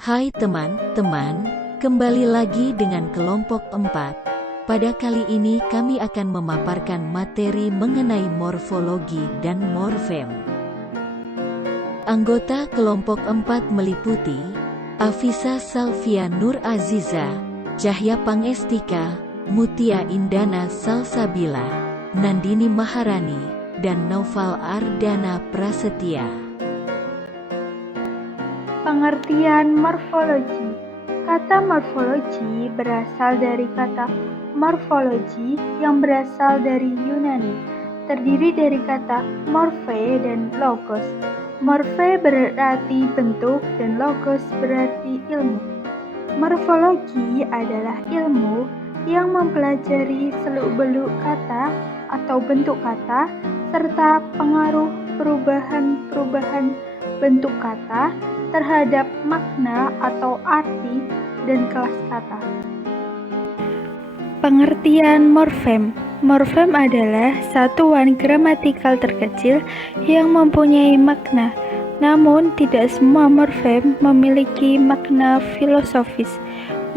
Hai teman-teman, kembali lagi dengan kelompok 4. Pada kali ini kami akan memaparkan materi mengenai morfologi dan morfem. Anggota kelompok 4 meliputi Afisa Salvia Nur Aziza, Cahya Pangestika, Mutia Indana Salsabila, Nandini Maharani, dan Naufal Ardana Prasetya. Pengertian morfologi. Kata morfologi berasal dari kata morfologi yang berasal dari Yunani, terdiri dari kata morphe dan logos. Morphe berarti bentuk dan logos berarti ilmu. Morfologi adalah ilmu yang mempelajari seluk-beluk kata atau bentuk kata serta pengaruh perubahan-perubahan bentuk kata terhadap makna atau arti dan kelas kata. Pengertian morfem. Morfem adalah satuan gramatikal terkecil yang mempunyai makna. Namun, tidak semua morfem memiliki makna filosofis.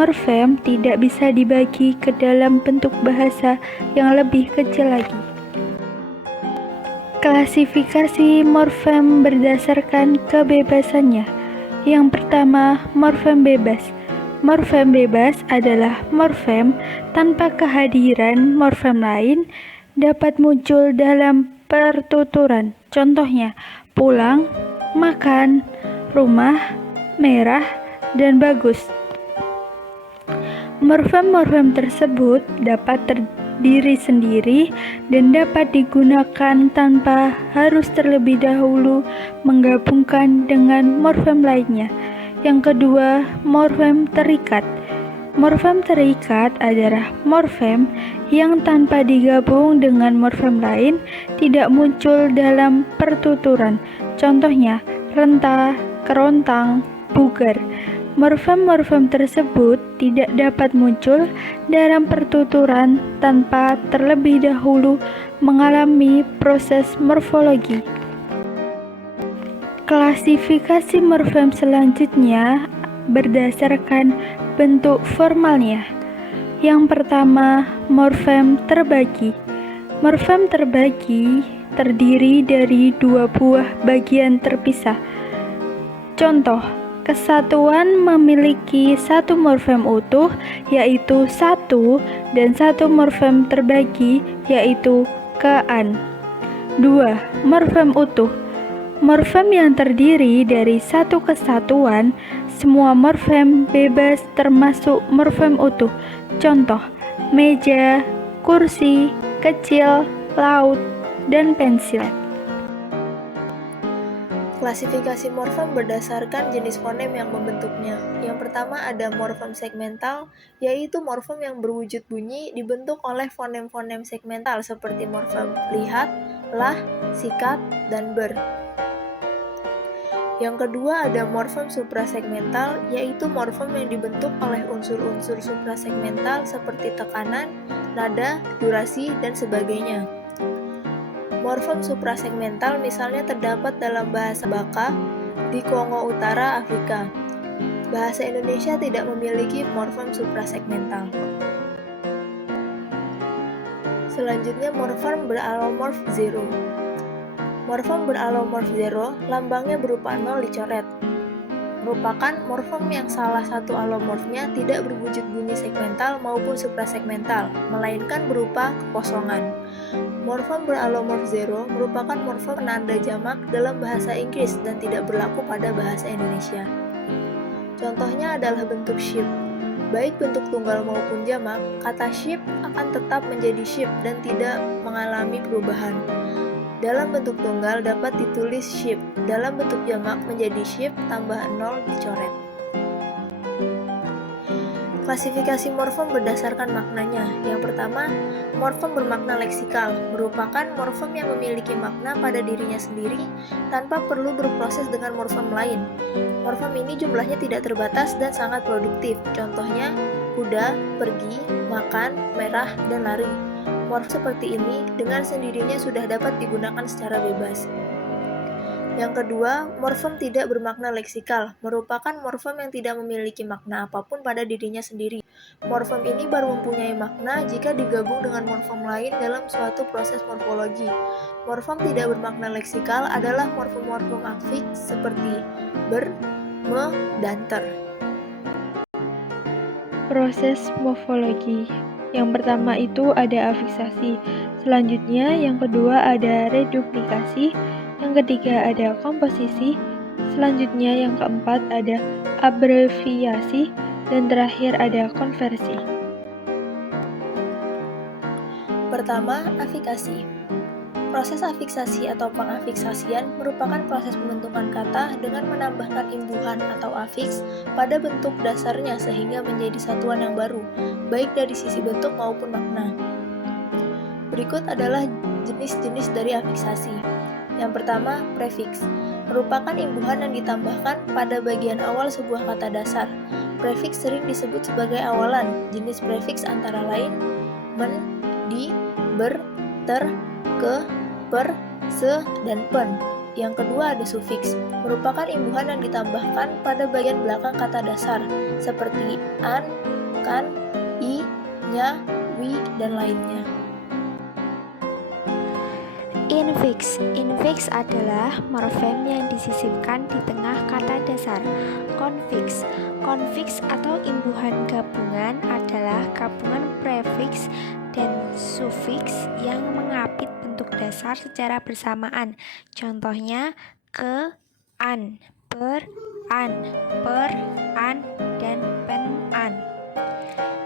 Morfem tidak bisa dibagi ke dalam bentuk bahasa yang lebih kecil lagi. Klasifikasi morfem berdasarkan kebebasannya. Yang pertama, morfem bebas. Morfem bebas adalah morfem tanpa kehadiran morfem lain dapat muncul dalam pertuturan. Contohnya, pulang, makan, rumah, merah, dan bagus. Morfem-morfem tersebut dapat terdiri sendiri dan dapat digunakan tanpa harus terlebih dahulu menggabungkan dengan morfem lainnya. Yang kedua, morfem terikat. Morfem terikat adalah morfem yang tanpa digabung dengan morfem lain tidak muncul dalam pertuturan. Contohnya, renta, kerontang, bugar. Morfem-morfem tersebut tidak dapat muncul dalam pertuturan tanpa terlebih dahulu mengalami proses morfologi. Klasifikasi morfem selanjutnya berdasarkan bentuk formalnya. Yang pertama, morfem terbagi. Morfem terbagi terdiri dari dua buah bagian terpisah. Contoh, kesatuan memiliki satu morfem utuh, yaitu satu, dan satu morfem terbagi, yaitu kean. 2. Morfem utuh. Morfem yang terdiri dari satu kesatuan, semua morfem bebas termasuk morfem utuh. Contoh, meja, kursi, kecil, laut, dan pensil. Klasifikasi morfem berdasarkan jenis fonem yang membentuknya. Yang pertama ada morfem segmental, yaitu morfem yang berwujud bunyi dibentuk oleh fonem-fonem segmental seperti morfem lihat, lah, sikat, dan ber. Yang kedua ada morfem suprasegmental, yaitu morfem yang dibentuk oleh unsur-unsur suprasegmental seperti tekanan, nada, durasi, dan sebagainya. Morfem suprasegmental misalnya terdapat dalam bahasa Baka di Kongo Utara, Afrika. Bahasa Indonesia tidak memiliki morfem suprasegmental. Selanjutnya morfem beralomorf zero. Morfem beralomorf zero lambangnya berupa 0 dicoret. Merupakan morfem yang salah satu alomorfnya tidak berwujud bunyi segmental maupun suprasegmental, melainkan berupa kekosongan. Morfem beralomorf zero merupakan morfem penanda jamak dalam bahasa Inggris dan tidak berlaku pada bahasa Indonesia. Contohnya adalah bentuk ship. Baik bentuk tunggal maupun jamak, kata ship akan tetap menjadi ship dan tidak mengalami perubahan. Dalam bentuk tunggal dapat ditulis ship, dalam bentuk jamak menjadi ship tambah 0 dicoret. Klasifikasi morfem berdasarkan maknanya. Yang pertama, morfem bermakna leksikal, merupakan morfem yang memiliki makna pada dirinya sendiri tanpa perlu berproses dengan morfem lain. Morfem ini jumlahnya tidak terbatas dan sangat produktif. Contohnya, kuda, pergi, makan, merah, dan lari. Morfem seperti ini dengan sendirinya sudah dapat digunakan secara bebas. Yang kedua, morfem tidak bermakna leksikal, merupakan morfem yang tidak memiliki makna apapun pada dirinya sendiri. Morfem ini baru mempunyai makna jika digabung dengan morfem lain dalam suatu proses morfologi. Morfem tidak bermakna leksikal adalah morfem-morfem afiks seperti ber, me, dan ter. Proses morfologi. Yang pertama itu ada afiksasi. Selanjutnya yang kedua ada reduplikasi. Yang ketiga ada komposisi. Selanjutnya yang keempat ada abreviasi. Dan terakhir ada konversi. Pertama, afikasi. Proses afiksasi atau pengafiksasian merupakan proses pembentukan kata dengan menambahkan imbuhan atau afiks pada bentuk dasarnya sehingga menjadi satuan yang baru, baik dari sisi bentuk maupun makna. Berikut adalah jenis-jenis dari afiksasi. Yang pertama, prefiks. Merupakan imbuhan yang ditambahkan pada bagian awal sebuah kata dasar. Prefiks sering disebut sebagai awalan. Jenis prefiks antara lain men, di, ber, ter, ke, per, se, dan pen. Yang kedua ada sufiks, merupakan imbuhan yang ditambahkan pada bagian belakang kata dasar, seperti an, kan, i, nya, wi, dan lainnya. Infiks. Infiks adalah morfem yang disisipkan di tengah kata dasar. Konfiks. Konfiks atau imbuhan gabungan adalah gabungan prefiks dan sufiks yang mengapit bentuk dasar secara bersamaan. Contohnya ke, an, ber, an, per, an, dan pen, an.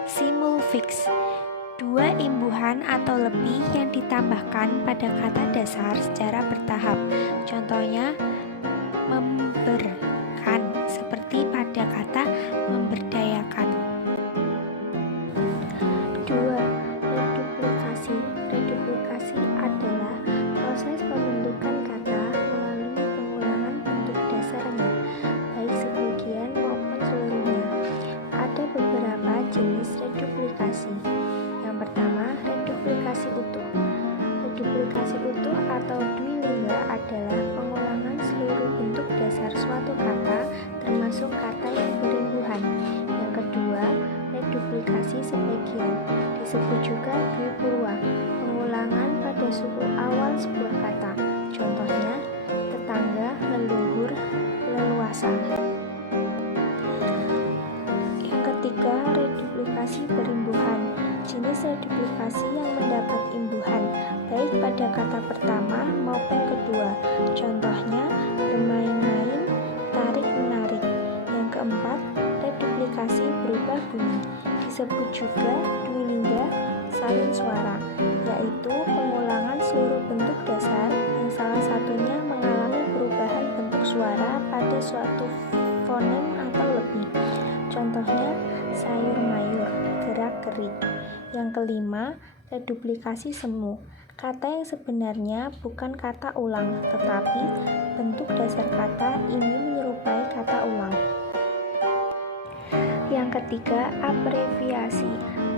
Simulfiks. Dua imbuhan atau lebih yang ditambahkan pada kata dasar secara bertahap. Contohnya memberkan, seperti pada kata memberdayakan. 2. Reduplikasi. Reduplikasi adalah proses pembentukan kata melalui pengulangan bentuk dasarnya, baik sebagian maupun seluruhnya. Ada beberapa jenis reduplikasi. Yang pertama, reduplikasi utuh. Reduplikasi utuh atau dwilingga adalah pengulangan seluruh bentuk dasar suatu kata, termasuk kata yang berimbuhan. Yang kedua, reduplikasi sebagian, disebut juga dwipurwa, pengulangan pada suku awal sebuah kata. Contohnya, tetangga, leluhur, leluasa. Yang ketiga, reduplikasi berimbuhan. Jenis reduplikasi yang mendapat imbuhan, baik pada kata pertama maupun kedua. Contohnya, bermain-main, tarik-menarik. Yang keempat, reduplikasi berubah bunyi. Disebut juga dwilingga salin suara, yaitu pengulangan seluruh bentuk dasar yang salah satunya mengalami perubahan bentuk suara pada suatu fonem atau lebih. Contohnya, sayur-mayur, gerak-gerik. Yang kelima, reduplikasi semu. Kata yang sebenarnya bukan kata ulang, tetapi bentuk dasar kata ini menyerupai kata ulang. Yang ketiga, abreviasi.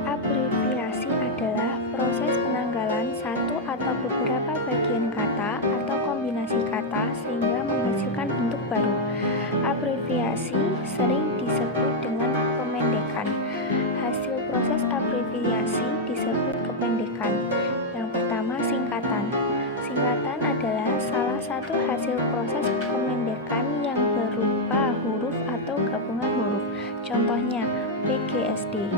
Abreviasi adalah proses penanggalan satu atau beberapa bagian kata atau kombinasi kata sehingga menghasilkan bentuk baru. Abreviasi sering disebut dengan pemendekan. Hasil proses abreviasi disebut kependekan. Yang pertama, singkatan. Singkatan adalah salah satu hasil proses pemendekan yang berupa huruf atau gabungan huruf. Contohnya, PGSD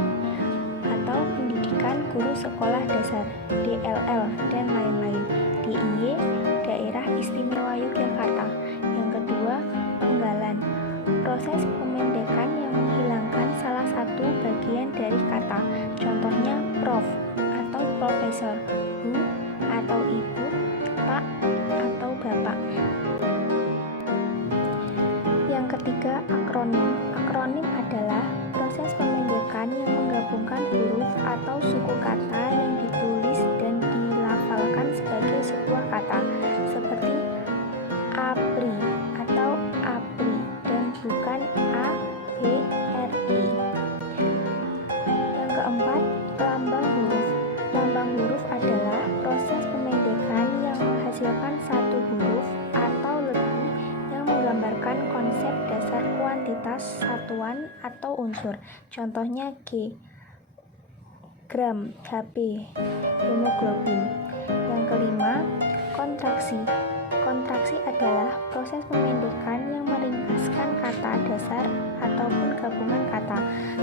atau Pendidikan Guru Sekolah Dasar, DLL, dan lain-lain. DIY, Daerah Istimewa Yogyakarta. Yang kedua, penggalan. Proses pemendekan yang menghilangkan salah satu bagian dari kata. Contohnya, prof atau profesor, bu atau ibu, pak atau bapak. Yang ketiga, akronim. Akronim adalah proses pemendekan yang menggabungkan huruf atau suku kata yang ditulis dan dilafalkan sebagai sebuah kata, seperti APRI atau APRI dan bukan ABRI. Yang keempat, lambang huruf. Lambang huruf adalah proses pemendekan yang menghasilkan satu huruf menggambarkan konsep dasar kuantitas satuan atau unsur. Contohnya G, gram, HP, hemoglobin. Yang kelima, kontraksi. Kontraksi adalah proses pembentukan yang meringkaskan kata dasar ataupun gabungan kata.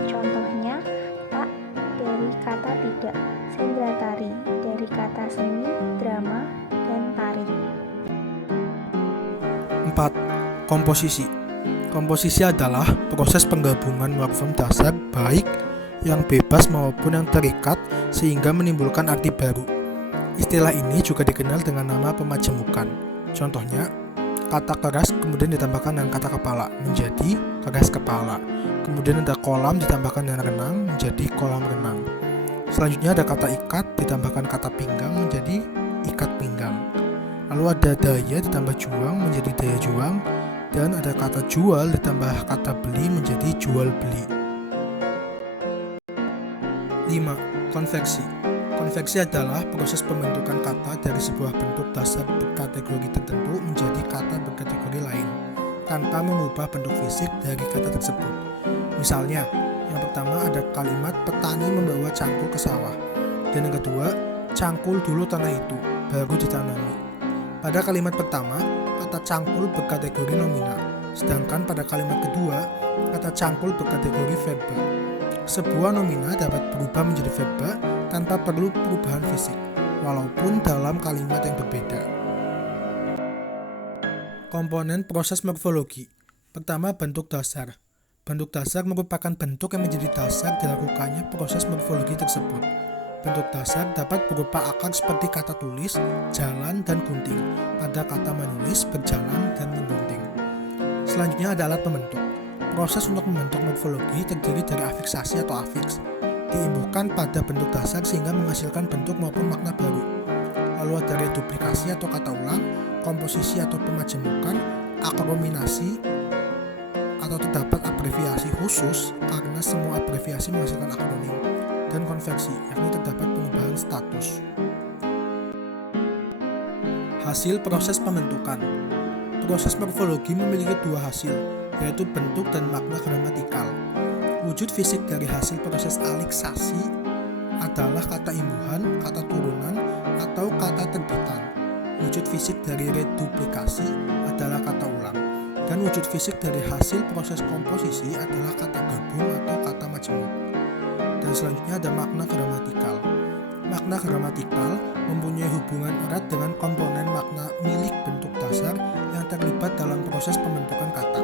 Contohnya tak dari kata tidak, sendra tari dari kata seni, drama, dan tari. 4. Komposisi. Komposisi adalah proses penggabungan morfem dasar baik yang bebas maupun yang terikat sehingga menimbulkan arti baru. Istilah ini juga dikenal dengan nama pemajemukan. Contohnya, kata keras kemudian ditambahkan dengan kata kepala menjadi keras kepala. Kemudian ada kolam ditambahkan dengan renang menjadi kolam renang. Selanjutnya ada kata ikat ditambahkan kata pinggang menjadi ikat pinggang. Lalu ada daya ditambah juang menjadi daya juang, dan ada kata jual ditambah kata beli menjadi jual beli. 5. Konveksi. Konveksi adalah proses pembentukan kata dari sebuah bentuk dasar berkategori tertentu menjadi kata berkategori lain, tanpa mengubah bentuk fisik dari kata tersebut. Misalnya, yang pertama ada kalimat petani membawa cangkul ke sawah, dan yang kedua, cangkul dulu tanah itu, baru ditanami. Pada kalimat pertama, kata cangkul berkategori nominal, sedangkan pada kalimat kedua, kata cangkul berkategori verba. Sebuah nomina dapat berubah menjadi verba tanpa perlu perubahan fisik, walaupun dalam kalimat yang berbeda. Komponen proses morfologi. Pertama, bentuk dasar. Bentuk dasar merupakan bentuk yang menjadi dasar dilakukannya proses morfologi tersebut. Bentuk dasar dapat berupa akar seperti kata tulis, jalan, dan gunting, pada kata menulis, berjalan, dan menggunting. Selanjutnya ada alat pembentuk. Proses untuk membentuk morfologi terdiri dari afiksasi atau afiks, diimbuhkan pada bentuk dasar sehingga menghasilkan bentuk maupun makna baru. Lalu ada reduplikasi atau kata ulang, komposisi atau pemajemukan, akrominasi, atau terdapat abreviasi khusus karena semua abreviasi menghasilkan akronim, dan konveksi, yakni terdapat perubahan status. Hasil proses pembentukan. Proses morfologi memiliki dua hasil, yaitu bentuk dan makna gramatikal. Wujud fisik dari hasil proses aliksasi adalah kata imbuhan, kata turunan, atau kata terbitan. Wujud fisik dari reduplikasi adalah kata ulang. Dan wujud fisik dari hasil proses komposisi adalah kata gabung atau kata majemuk. Dan selanjutnya ada makna gramatikal. Makna gramatikal mempunyai hubungan erat dengan komponen makna milik bentuk dasar yang terlibat dalam proses pembentukan kata.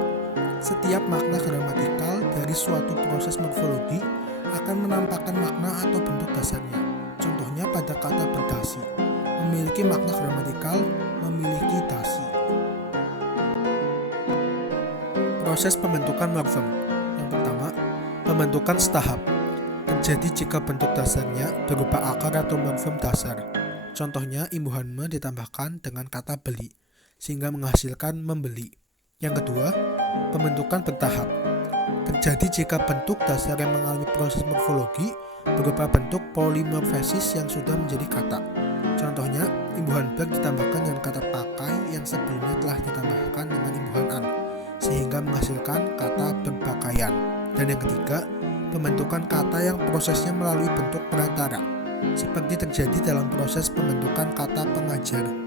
Setiap makna gramatikal dari suatu proses morfologi akan menampakkan makna atau bentuk dasarnya. Contohnya pada kata berdasi, memiliki makna gramatikal, memiliki dasi. Proses pembentukan morfem. Yang pertama, pembentukan setahap. Terjadi jika bentuk dasarnya berupa akar atau morfem dasar. Contohnya, imbuhan me ditambahkan dengan kata beli, sehingga menghasilkan membeli. Yang kedua, pembentukan bertahap. Terjadi jika bentuk dasar yang mengalami proses morfologi berupa bentuk polimorfesis yang sudah menjadi kata. Contohnya, imbuhan ber ditambahkan dengan kata pakai yang sebelumnya telah ditambahkan dengan imbuhan an, sehingga menghasilkan kata berpakaian. Dan yang ketiga, pembentukan kata yang prosesnya melalui bentuk perantara, seperti terjadi dalam proses pembentukan kata pengajar.